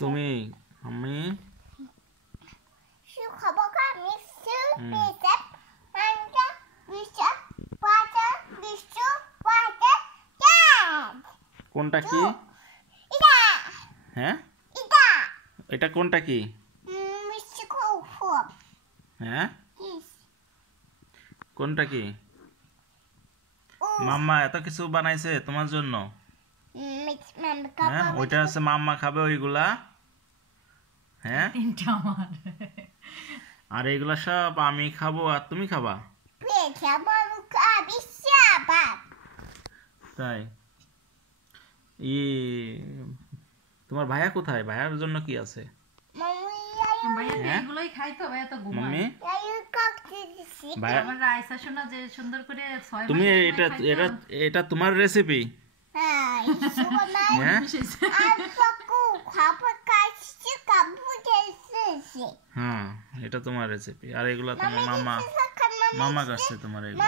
তুমি আমি কোনটা কি হ্যাঁ এটা কোনটা কি হ্যাঁ কোনটা কি মাম্মা এত কিছু বানাইছে তোমার জন্য হ্যাঁ ওইটা আছে মাম্মা খাবে ওইগুলা হ্যাঁ আর এইগুলা সব আমি খাবো আর তুমি খাবা তাই তোমার ভাইয়া কোথায় ভাইয়ার জন্য কি আছে তুমি এটা তোমার রেসিপি হ্যাঁ এটা তোমার রেসিপি আর এগুলা তোমার মামা কাছে তোমার এগুলো